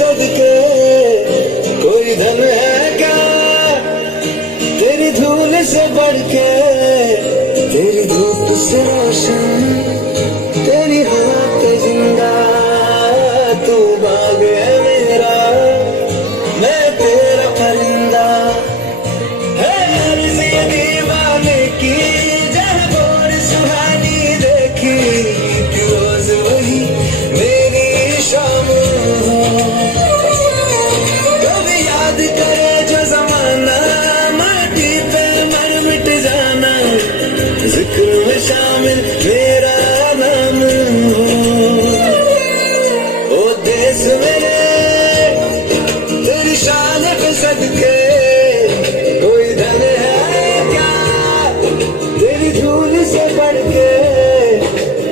सदके कोई धन है क्या तेरी धूल से बढ़ के, तेरी धूप से रोशन, तेरी हवा पे जिंदा, तू बाग है मेरा, मैं तेरा परिंदा। है अर्ज़ ये दीवाने की जहाँ भोर सुहानी देखी, कि रोज वही मेरी शाम हो। कभी याद करे जो जमाना, माटी पे मर मिट जाना, जिक्र में शामिल मेरा नाम हो। ओ देश मेरे तेरी शान पे सदके कोई धन है क्या तेरी धूल से बढ़ के,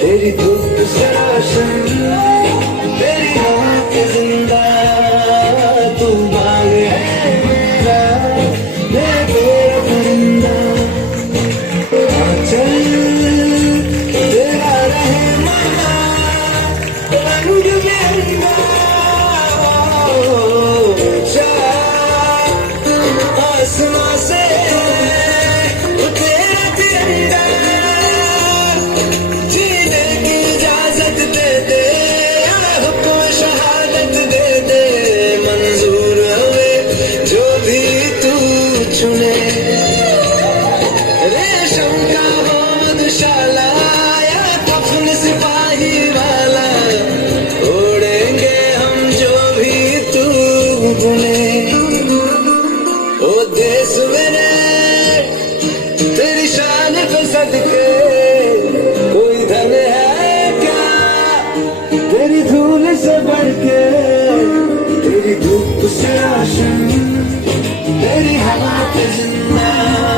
तेरी धूप से रोशन, तेरी हवा पे जिंदा, तू बाग है मेरा, मैं तेरा परिंदा। चल तेरा रहे माना रंग बिरंगा, आसमां से तेरा तिरंगा, जीने की इजाजत दे दे, हुक्म शहादत दे दे, मंजूर हमें जो भी तू चुने। रेशम का हो मधुशाला या कफन सिपाही वाला, ओढ़ेंगे हम जो भी तू बुने। ओ देश मेरे तेरी शान पे सदके कोई धन है क्या तेरी धूल से बढ़ के, तेरी धूप से रोशन, तेरी हवा पे जिंदा।